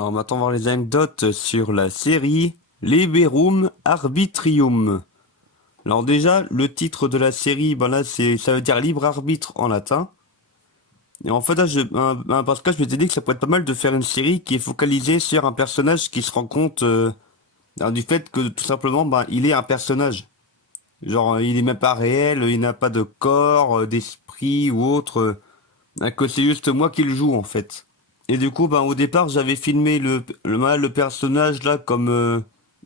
Alors, on va maintenant voir les anecdotes sur la série Liberum Arbitrium. Alors déjà, le titre de la série, ben là, ça veut dire libre arbitre en latin. Et en fait, là, parce que je m'étais dit que ça pourrait être pas mal de faire une série qui est focalisée sur un personnage qui se rend compte du fait que tout simplement, ben, il est un personnage. Genre, il est même pas réel, il n'a pas de corps, d'esprit ou autre, que c'est juste moi qui le joue en fait. Et du coup, ben, au départ, j'avais filmé le personnage là comme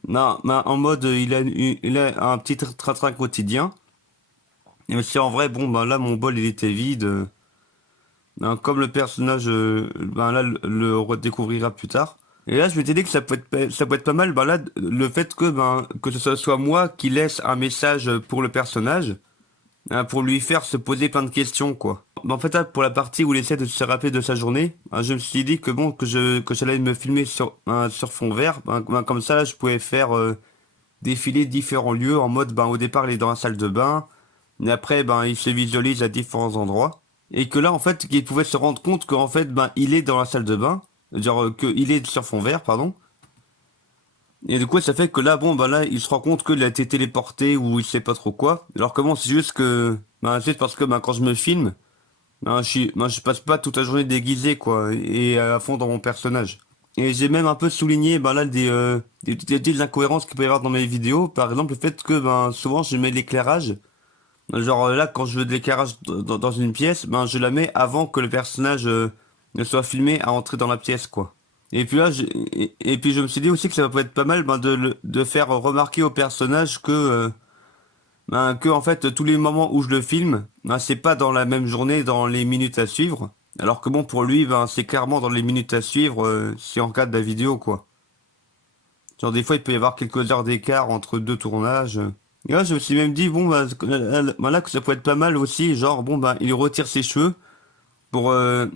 en mode il a un petit train-train quotidien. Et si en vrai, bon, ben là, mon bol il était vide. Ben, comme le personnage, ben là, le redécouvrira plus tard. Et là, je m'étais dit que ça peut être pas mal. Ben là, le fait que ce soit moi qui laisse un message pour le personnage. Pour lui faire se poser plein de questions, quoi. En fait, là, pour la partie où il essaie de se rappeler de sa journée, je me suis dit que bon, que j'allais me filmer sur fond vert, comme ça, là, je pouvais faire défiler différents lieux en mode, au départ, il est dans la salle de bain, et après, il se visualise à différents endroits, et que là, en fait, qu'il pouvait se rendre compte qu'en fait, il est dans la salle de bain, genre qu'il est sur fond vert, pardon. Et du coup, ça fait que là, bon, là, il se rend compte qu'il a été téléporté ou il sait pas trop quoi. Alors que bon, c'est juste que, c'est parce que, quand je me filme, je passe pas toute la journée déguisé, quoi, et à fond dans mon personnage. Et j'ai même un peu souligné, là, des petites incohérences qu'il peut y avoir dans mes vidéos. Par exemple, le fait que, souvent, je mets l'éclairage. Genre, là, quand je veux de l'éclairage dans une pièce, je la mets avant que le personnage, ne soit filmé à entrer dans la pièce, quoi. Et puis là, et puis je me suis dit aussi que ça peut être pas mal de faire remarquer au personnage que en fait tous les moments où je le filme, c'est pas dans la même journée, dans les minutes à suivre. Alors que bon pour lui, c'est clairement dans les minutes à suivre si on regarde la vidéo quoi. Genre des fois il peut y avoir quelques heures d'écart entre deux tournages. Et là je me suis même dit bon là que ça peut être pas mal aussi, genre bon il retire ses cheveux pour là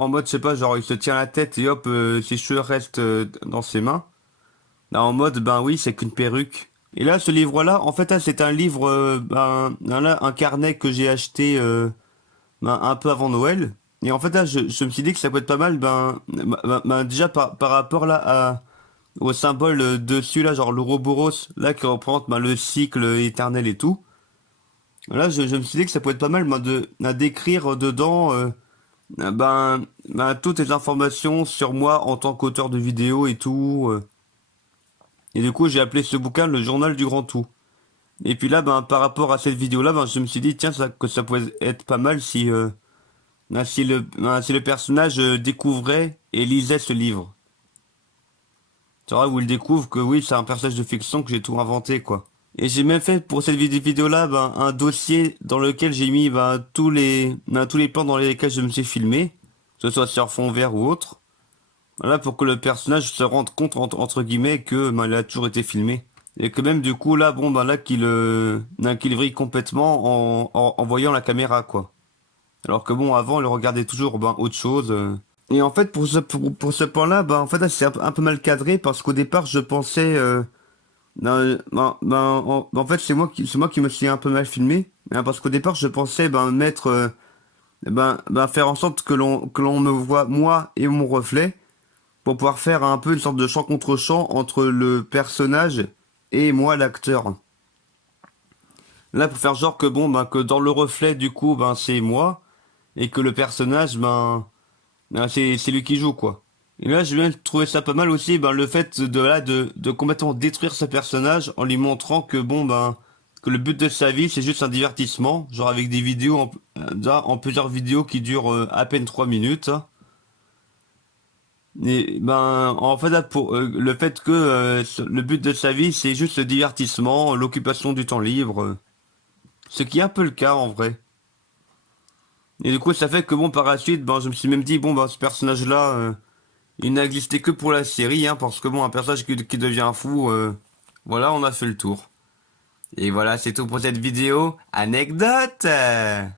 en mode je sais pas genre il se tient la tête et hop ses cheveux restent dans ses mains. Là en mode oui c'est qu'une perruque. Et là ce livre là en fait là, c'est un livre là un carnet que j'ai acheté un peu avant Noël. Et en fait là je me suis dit que ça peut être pas mal déjà par rapport là au symbole dessus là genre l'Ouroboros là qui représente le cycle éternel et tout. Là je me suis dit que ça peut être pas mal d'écrire dedans toutes les informations sur moi en tant qu'auteur de vidéo et tout. Et du coup, j'ai appelé ce bouquin le journal du grand tout. Et puis là, par rapport à cette vidéo-là, je me suis dit, tiens, que ça pourrait être pas mal si le personnage découvrait et lisait ce livre. Tu vois, où il découvre que oui, c'est un personnage de fiction que j'ai tout inventé, quoi. Et j'ai même fait pour cette vidéo-là, un dossier dans lequel j'ai mis tous les plans dans lesquels je me suis filmé, que ce soit sur fond vert ou autre. Voilà, pour que le personnage se rende compte, entre guillemets, que il a toujours été filmé. Et que même du coup, là, là, qu'il vrille complètement en voyant la caméra, quoi. Alors que bon, avant, il regardait toujours autre chose. Et en fait, pour ce point-là, en fait, là, c'est un peu mal cadré parce qu'au départ, je pensais... en fait, c'est moi qui me suis un peu mal filmé. Parce qu'au départ, je pensais mettre... faire en sorte que l'on me voit, moi et mon reflet pour pouvoir faire un peu une sorte de champ contre champ entre le personnage et moi l'acteur. Là pour faire genre que que dans le reflet du coup c'est moi et que le personnage c'est lui qui joue quoi. Et là j'ai bien trouvé ça pas mal aussi le fait de complètement détruire ce personnage en lui montrant que que le but de sa vie c'est juste un divertissement, genre avec des vidéos en plusieurs vidéos qui durent à peine 3 minutes. Et en fait là pour le fait que le but de sa vie c'est juste le divertissement, l'occupation du temps libre, ce qui est un peu le cas en vrai. Et du coup ça fait que par la suite je me suis même dit ce personnage là il n'a existé que pour la série parce que un personnage qui devient fou voilà on a fait le tour. Et voilà c'est tout pour cette vidéo anecdote.